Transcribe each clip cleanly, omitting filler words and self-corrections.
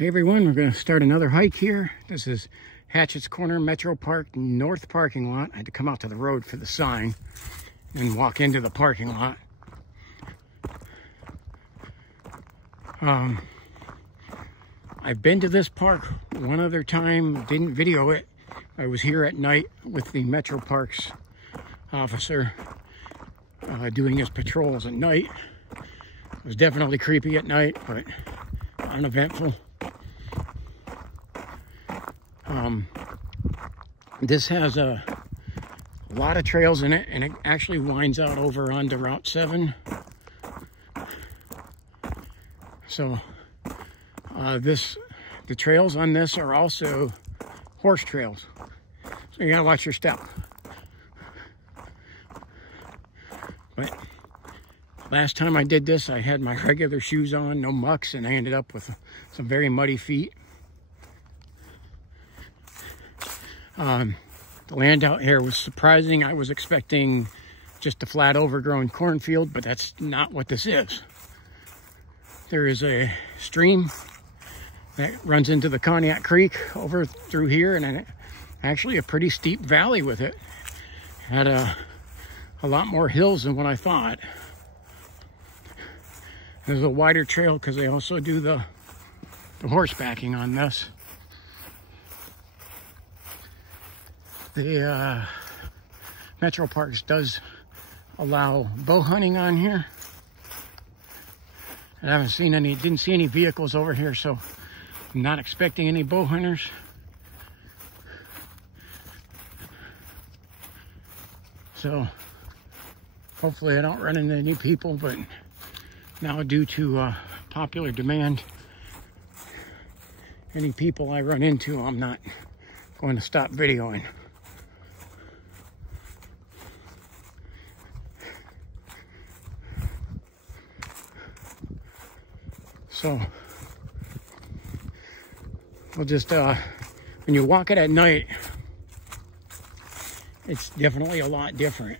Hey everyone, we're going to start another hike here. This is Hatchetts Corner Metro Park North parking lot. I had to come out to the road for the sign and walk into the parking lot. I've been to this park one other time, didn't video it. I was here at night with the Metro Parks officer doing his patrols at night. It was definitely creepy at night, but uneventful. This has a lot of trails in it, and it actually winds out over onto Route 7. So the trails on this are also horse trails, so you gotta watch your step. But last time I did this, I had my regular shoes on, no mucks, and I ended up with some very muddy feet. The land out here was surprising. I was expecting just a flat overgrown cornfield, but that's not what this is. There is a stream that runs into the Cognac Creek over through here, and actually a pretty steep valley with it. Had a lot more hills than what I thought. There's a wider trail because they also do the horsebacking on this. The Metro Parks does allow bow hunting on here. I haven't seen any, didn't see any vehicles over here, so I'm not expecting any bow hunters. So hopefully I don't run into any people, but now due to popular demand, any people I run into, I'm not going to stop videoing. So we'll just, when you walk it at night, it's definitely a lot different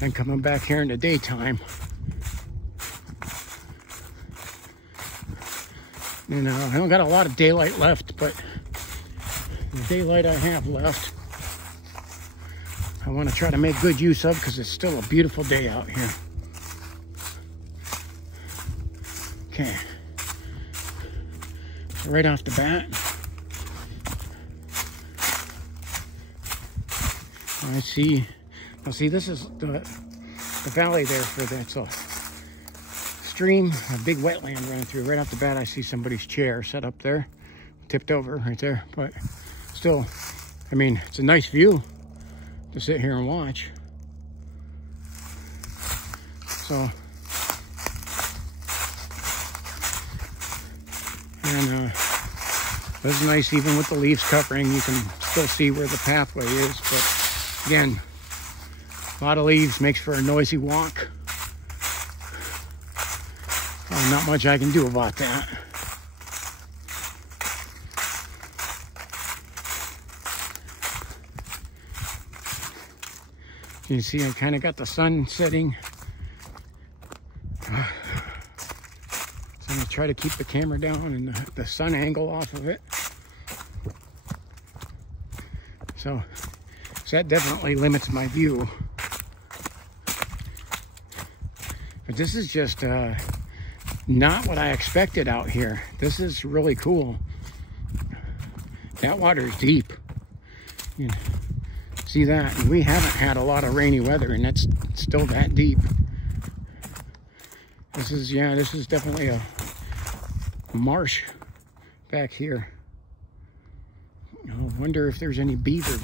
than coming back here in the daytime. And I don't got a lot of daylight left, but the daylight I have left, I want to try to make good use of, because it's still a beautiful day out here. Okay, so right off the bat, I see, now see, this is the valley there for that. So stream, a big wetland running through. Right off the bat, I see somebody's chair set up there, tipped over right there, but still, I mean, it's a nice view to sit here and watch. So, and it's nice, even with the leaves covering, you can still see where the pathway is. But again, a lot of leaves makes for a noisy walk. Not much I can do about that. You can see I kind of got the sun setting. So I'm going to try to keep the camera down and the sun angle off of it. So that definitely limits my view. But this is just not what I expected out here. This is really cool. That water is deep. You know, see that? And we haven't had a lot of rainy weather, and it's still that deep. This is, yeah, this is definitely a marsh back here. I wonder if there's any beaver.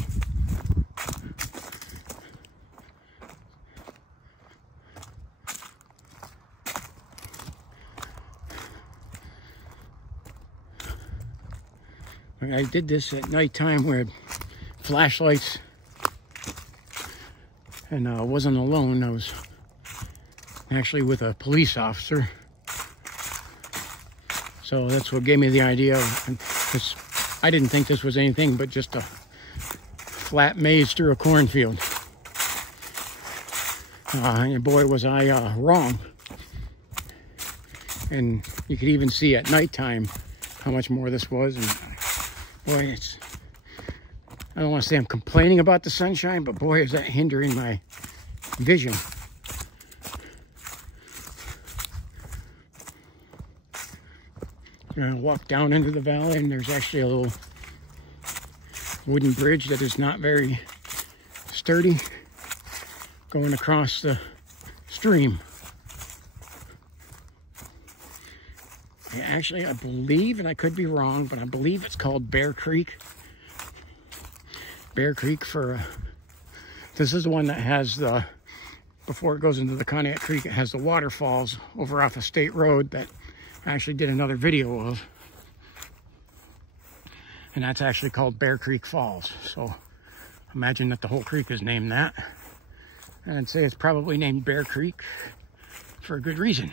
I did this at nighttime with flashlights, and I wasn't alone. I was actually with a police officer. So that's what gave me the idea of, because I didn't think this was anything but just a flat maze through a cornfield. And boy, was I wrong. And you could even see at nighttime how much more this was. And boy, I don't want to say I'm complaining about the sunshine, but boy, is that hindering my vision. I'm gonna walk down into the valley, and there's actually a little wooden bridge that is not very sturdy going across the stream. I believe, and I could be wrong, but I believe it's called Bear Creek. Bear Creek this is the one that has before it goes into the Conneaut Creek, it has the waterfalls over off a state road that I actually did another video of. And that's actually called Bear Creek Falls. So imagine that the whole creek is named that. And I'd say it's probably named Bear Creek for a good reason.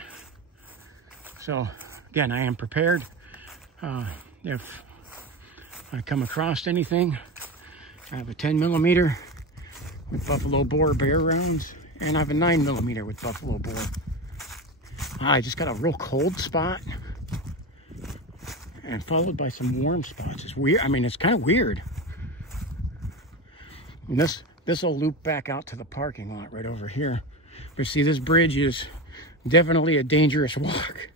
So again, I am prepared. If I come across anything, I have a 10mm with buffalo bear rounds, and I have a 9mm with buffalo boar. I just got a real cold spot, and followed by some warm spots. It's weird. I mean, it's kind of weird. And this will loop back out to the parking lot right over here. But see, this bridge is definitely a dangerous walk.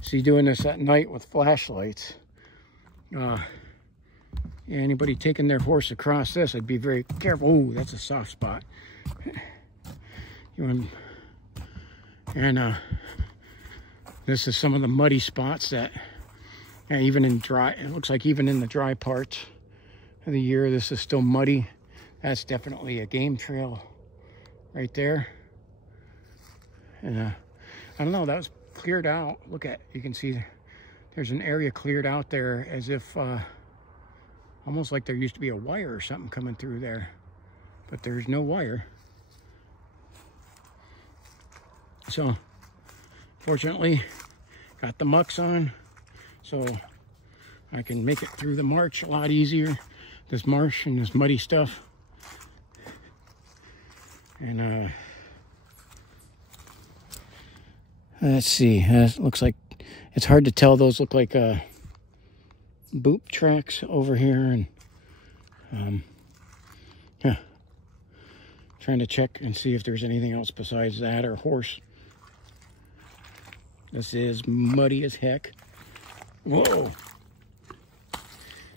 See, doing this at night with flashlights. Anybody taking their horse across this, I'd be very careful. Oh, that's a soft spot. This is some of the muddy spots that, even in dry, it looks like even in the dry parts of the year, this is still muddy. That's definitely a game trail right there. And I don't know, that was cleared out. Look at, you can see there's an area cleared out there as if, almost like there used to be a wire or something coming through there, but there's no wire. So, fortunately, got the mucks on, so I can make it through the march a lot easier. This marsh and this muddy stuff. And let's see, it looks like, it's hard to tell, those look like boot tracks over here, and yeah, trying to check and see if there's anything else besides that or horse. This is muddy as heck. Whoa.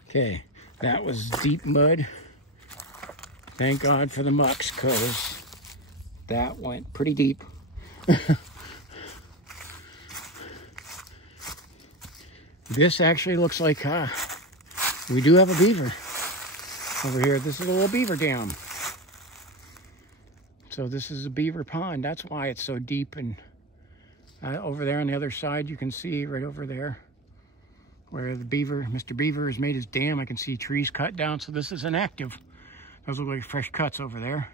Okay, that was deep mud. Thank God for the mucks, because that went pretty deep. This actually looks like we do have a beaver over here. This is a little beaver dam. So this is a beaver pond. That's why it's so deep. And over there on the other side, you can see right over there where the beaver, Mr. Beaver, has made his dam. I can see trees cut down. So this is inactive. Those look like fresh cuts over there.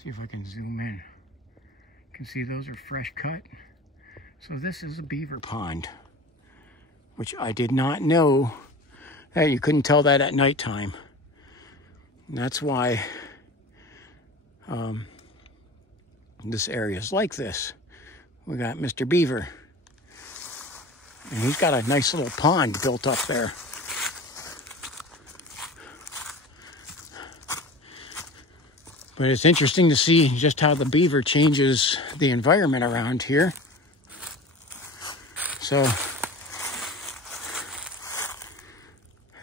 See if I can zoom in. You can see those are fresh cut. So this is a beaver pond, which I did not know. Hey, you couldn't tell that at nighttime. And that's why this area is like this. We got Mr. Beaver, and he's got a nice little pond built up there. But it's interesting to see just how the beaver changes the environment around here. So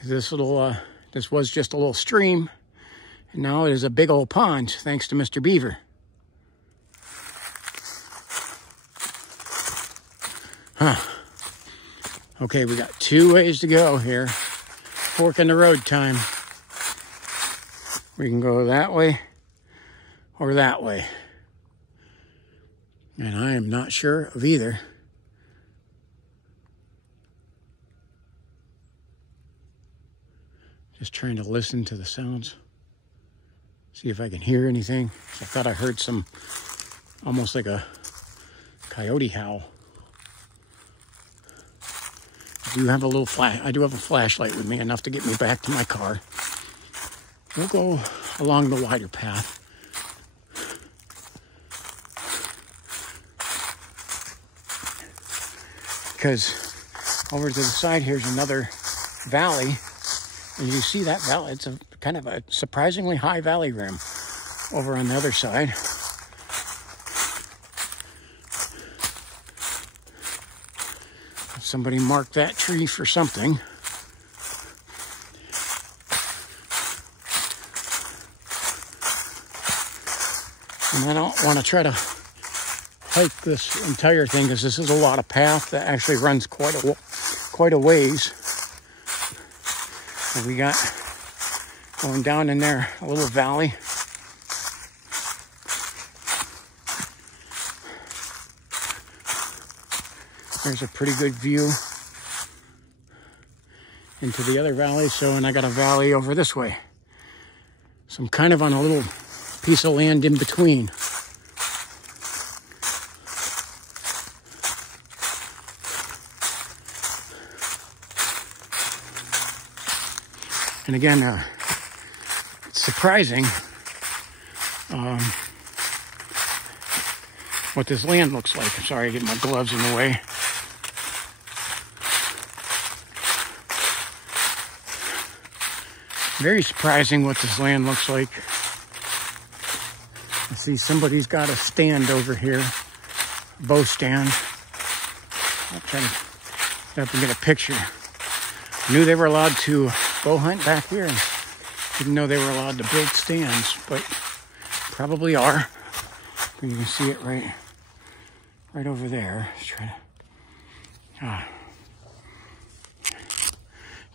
this was just a little stream, and now it is a big old pond thanks to Mr. Beaver. Okay, we got 2 ways to go here. Fork in the road time. We can go that way or that way. And I am not sure of either. Just trying to listen to the sounds. See if I can hear anything. I thought I heard some, almost like a coyote howl. I do have a flashlight with me, enough to get me back to my car. We'll go along the wider path. because over to the side here's another valley. And you see that valley, it's a kind of a surprisingly high valley rim over on the other side. Somebody marked that tree for something. And I don't want to try to hike this entire thing because this is a lot of path that actually runs quite a ways. And we got going down in there a little valley. There's a pretty good view into the other valley. So, and I got a valley over this way. So I'm kind of on a little piece of land in between. And again, it's surprising what this land looks like. I'm sorry, I get my gloves in the way. Very surprising what this land looks like. I see somebody's got a stand over here, a bow stand. I'll try to get a picture. I knew they were allowed to bow hunt back here. Didn't know they were allowed to build stands, but probably are. You can see it right over there. Let's try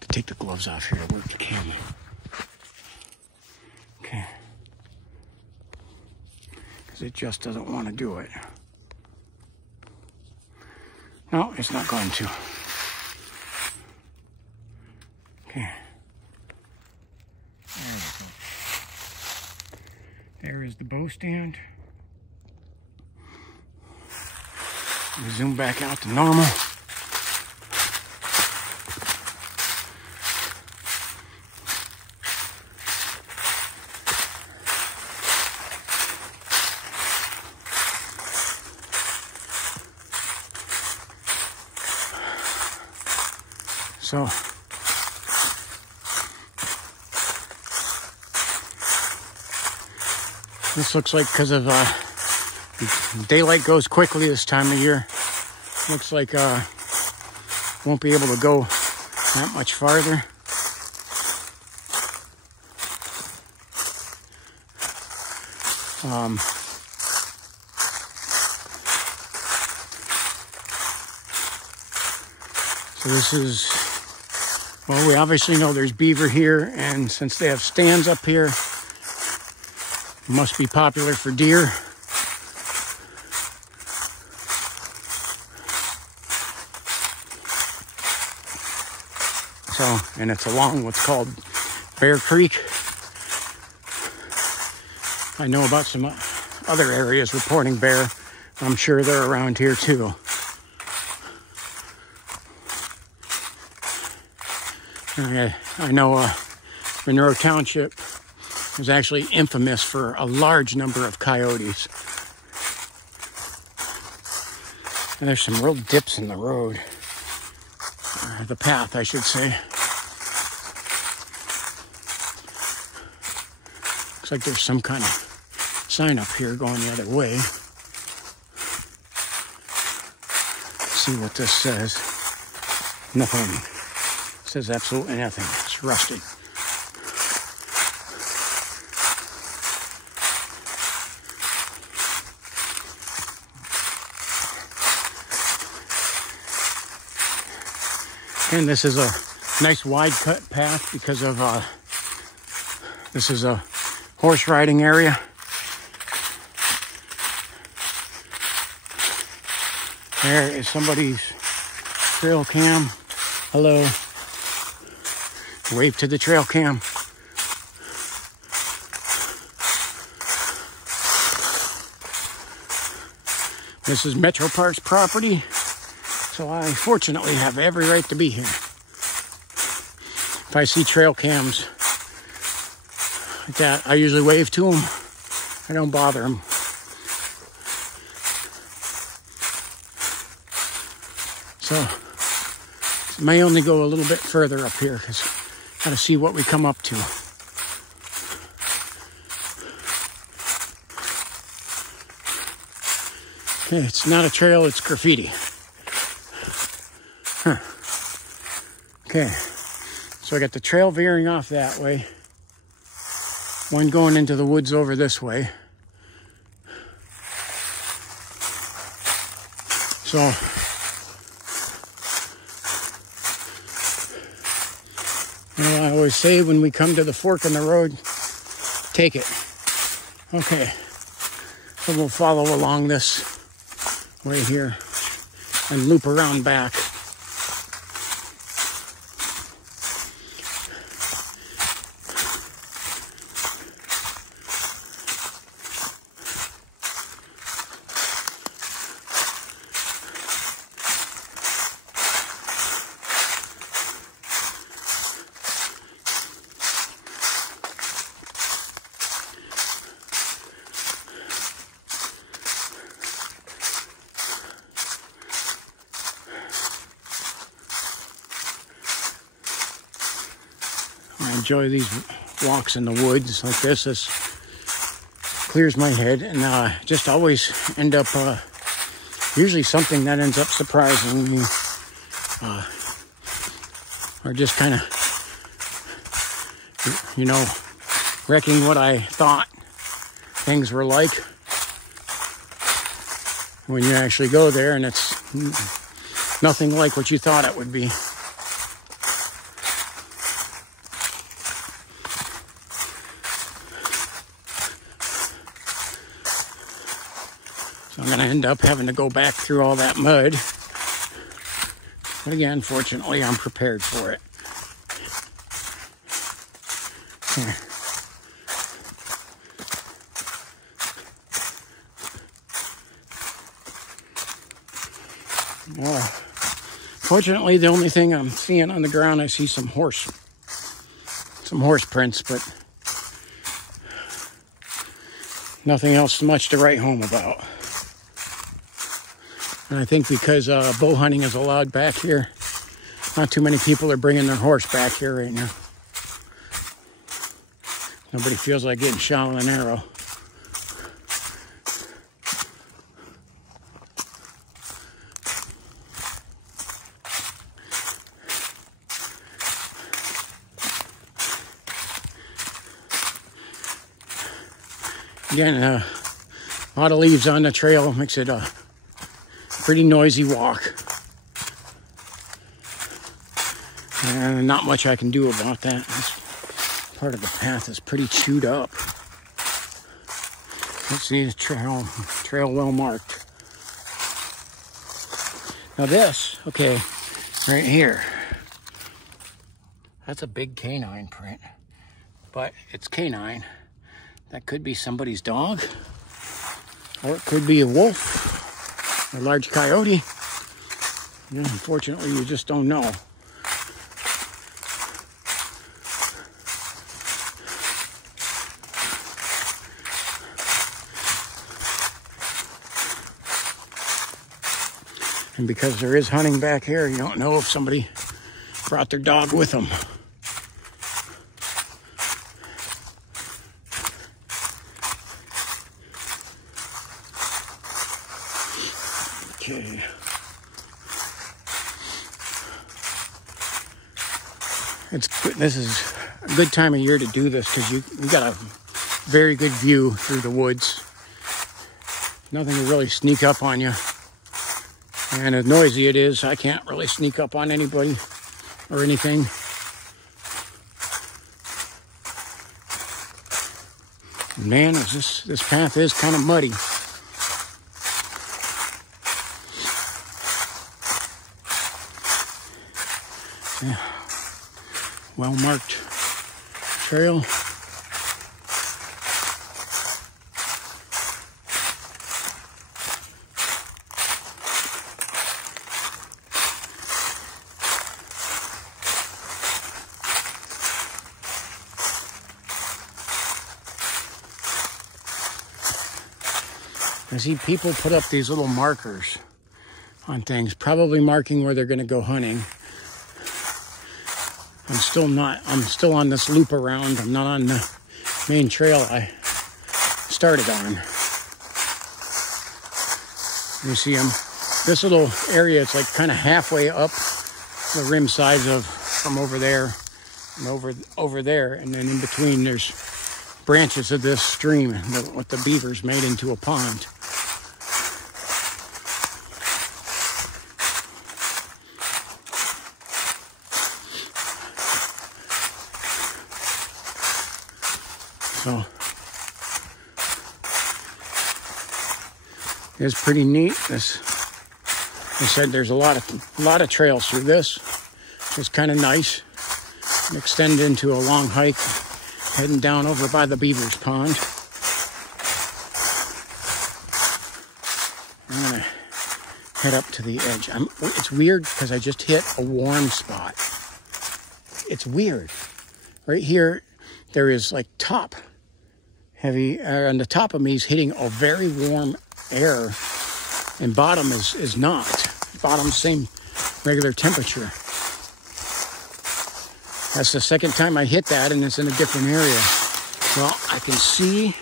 to take the gloves off here to work the camera. Okay. Because it just doesn't want to do it. No, it's not going to. Okay. There is the bow stand. We zoom back out to normal. So this looks like, because of daylight goes quickly this time of year, looks like won't be able to go that much farther. So this is, well, we obviously know there's beaver here, and since they have stands up here, it must be popular for deer. So, and it's along what's called Bear Creek. I know about some other areas reporting bear. I'm sure they're around here too. I know Monroe Township is actually infamous for a large number of coyotes. And there's some real dips in the road. The path, I should say. Looks like there's some kind of sign up here going the other way. Let's see what this says. Nothing. It says absolutely nothing. It's rusted. And this is a nice wide cut path because of this is a horse riding area. There is somebody's trail cam. Hello. Wave to the trail cam. This is Metro Parks property. So I fortunately have every right to be here. If I see trail cams like that, I usually wave to them. I don't bother them. So it may only go a little bit further up here because got to see what we come up to. Okay, it's not a trail, it's graffiti. Huh. Okay, so I got the trail veering off that way. One going into the woods over this way. So, you know, I always say when we come to the fork in the road, take it. Okay, so we'll follow along this way here and loop around back. I enjoy these walks in the woods like this. This clears my head, and just always end up usually something that ends up surprising me, or just kind of, you know, wrecking what I thought things were like when you actually go there and it's nothing like what you thought it would be. So I'm going to end up having to go back through all that mud. But again, fortunately, I'm prepared for it. Here. Fortunately, the only thing I'm seeing on the ground, I see some horse prints, but nothing else much to write home about. And I think because bow hunting is allowed back here, not too many people are bringing their horse back here right now. Nobody feels like getting shot with an arrow. Again, a lot of leaves on the trail makes it a pretty noisy walk. And not much I can do about that. This part of the path is pretty chewed up. Let's see the trail well marked. Now this, okay, right here, that's a big canine print, but it's canine. That could be somebody's dog, or it could be a wolf, a large coyote. Yeah, unfortunately, you just don't know. And because there is hunting back here, you don't know if somebody brought their dog with them. Okay. This is a good time of year to do this because you got a very good view through the woods. Nothing to really sneak up on you. And as noisy it is, I can't really sneak up on anybody or anything. Man, this path is kind of muddy. Yeah. Well-marked trail. I see people put up these little markers on things, probably marking where they're going to go hunting. I'm still on this loop around. I'm not on the main trail I started on. You see them. This little area, it's like kind of halfway up the rim sides of from over there and over there, and then in between there's branches of this stream, what the beavers made into a pond. So it's pretty neat. This, I said, there's a lot of trails through this. It's kind of nice. Extend into a long hike, heading down over by the beavers pond. I'm gonna head up to the edge. It's weird because I just hit a warm spot. It's weird. Right here, there is like top heavy, on the top of me is hitting a very warm air, and bottom is not. Bottom same regular temperature. That's the second time I hit that, and it's in a different area. Well, I can see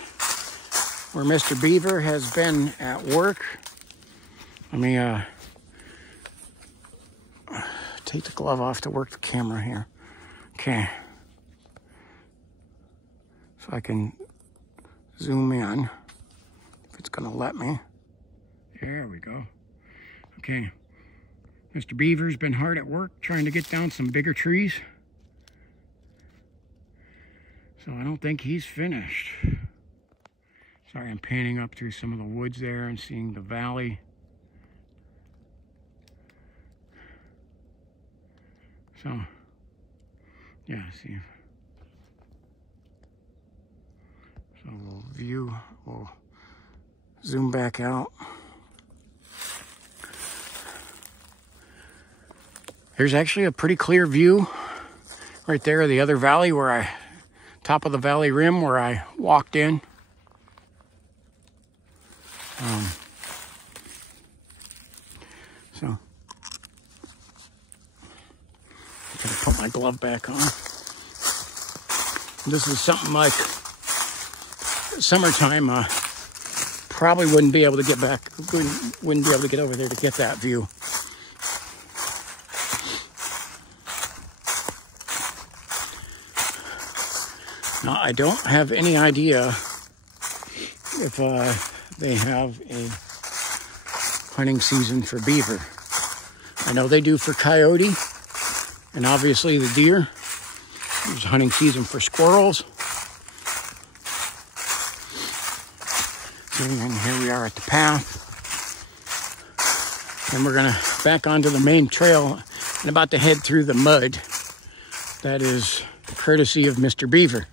where Mr. Beaver has been at work. Let me take the glove off to work the camera here. Okay. So I can zoom in, if it's gonna let me. There we go. Okay. Mr. Beaver's been hard at work trying to get down some bigger trees. So I don't think he's finished. Sorry, I'm panning up through some of the woods there and seeing the valley. So, yeah, see. So we'll zoom back out. There's actually a pretty clear view right there of the other valley where top of the valley rim where I walked in. So, I'm gonna put my glove back on. This is something like summertime, probably wouldn't be able to get back, wouldn't be able to get over there to get that view. Now, I don't have any idea if they have a hunting season for beaver. I know they do for coyote, and obviously the deer. There's a hunting season for squirrels. And here we are at the path. And we're gonna back onto the main trail and about to head through the mud. That is courtesy of Mr. Beaver.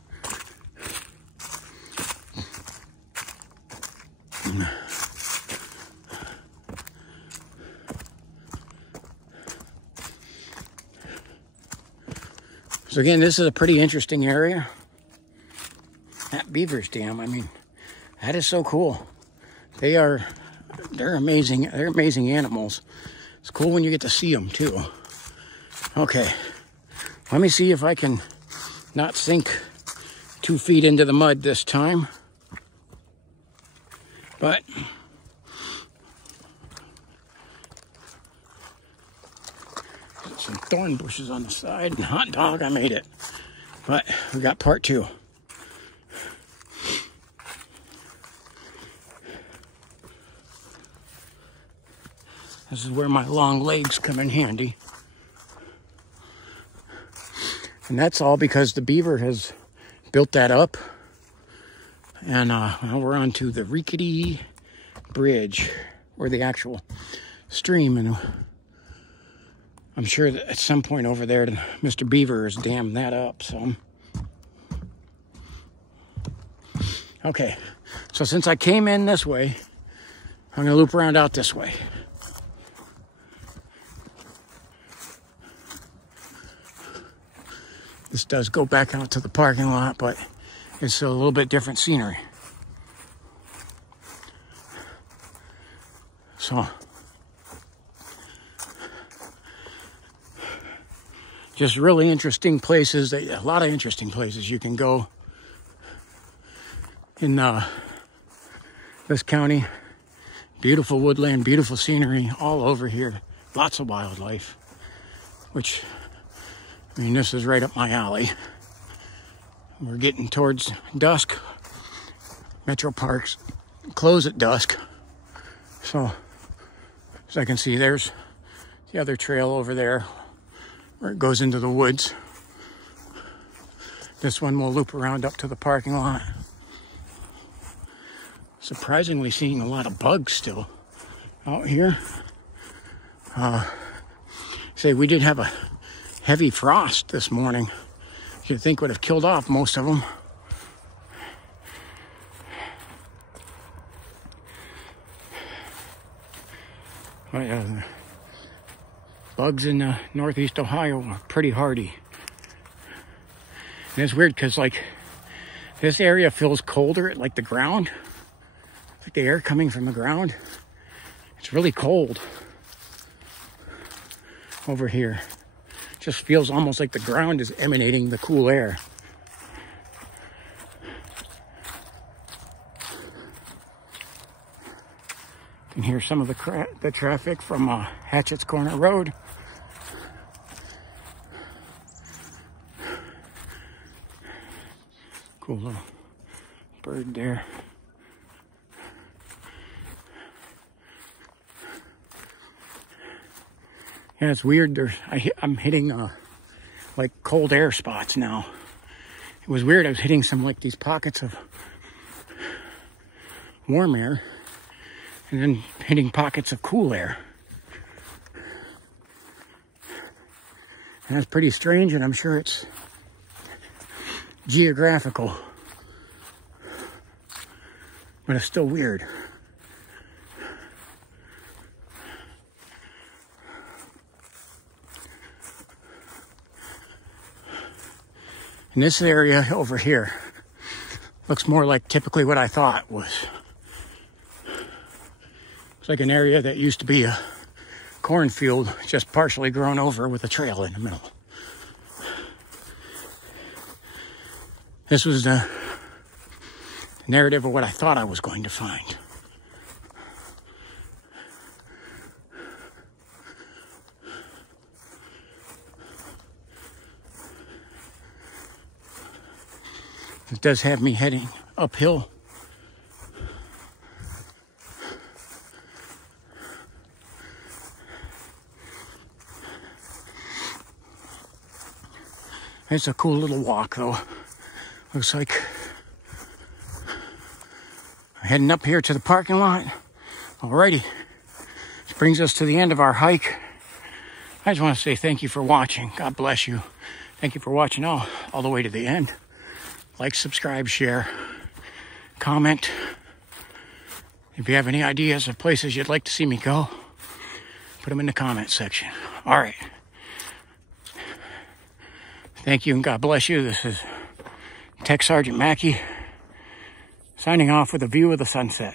So again, this is a pretty interesting area. That Beaver's Dam, I mean, that is so cool. They're amazing. They're amazing animals. It's cool when you get to see them too. Okay, let me see if I can not sink 2 feet into the mud this time. But some thorn bushes on the side, and hot dog, I made it. But we got part 2. This is where my long legs come in handy. And that's all because the beaver has built that up. And now we're on to the rickety bridge, or the actual stream. And I'm sure that at some point over there, Mr. Beaver has dammed that up. So, okay. So since I came in this way, I'm gonna loop around out this way. This does go back out to the parking lot, but it's a little bit different scenery. So, just really interesting places. A lot of interesting places you can go in this county. Beautiful woodland, beautiful scenery all over here. Lots of wildlife, which, I mean, this is right up my alley. We're getting towards dusk. Metro parks close at dusk. So, as I can see, there's the other trail over there where it goes into the woods. This one will loop around up to the parking lot. Surprisingly seeing a lot of bugs still out here. Say we did have a heavy frost this morning. You'd think would have killed off most of them. But, bugs in northeast Ohio are pretty hardy. And it's weird because, like, this area feels colder, like the ground. Like the air coming from the ground. It's really cold over here. It just feels almost like the ground is emanating the cool air. You can hear some of the traffic from Hatchetts Corner Road. Cool little bird there. Yeah, it's weird. I'm hitting like cold air spots now. It was weird. I was hitting some like these pockets of warm air, and then hitting pockets of cool air. And that's pretty strange, and I'm sure it's geographical. But it's still weird. And this area over here looks more like typically what I thought was. It's like an area that used to be a cornfield, just partially grown over with a trail in the middle. This was the narrative of what I thought I was going to find. It does have me heading uphill. It's a cool little walk, though. Looks like I'm heading up here to the parking lot. Alrighty. This brings us to the end of our hike. I just want to say thank you for watching. God bless you. Thank you for watching all the way to the end. Like, subscribe, share, comment. If you have any ideas of places you'd like to see me go, put them in the comment section. All right. Thank you and God bless you. This is Tech Sergeant Mackey signing off with a view of the sunset.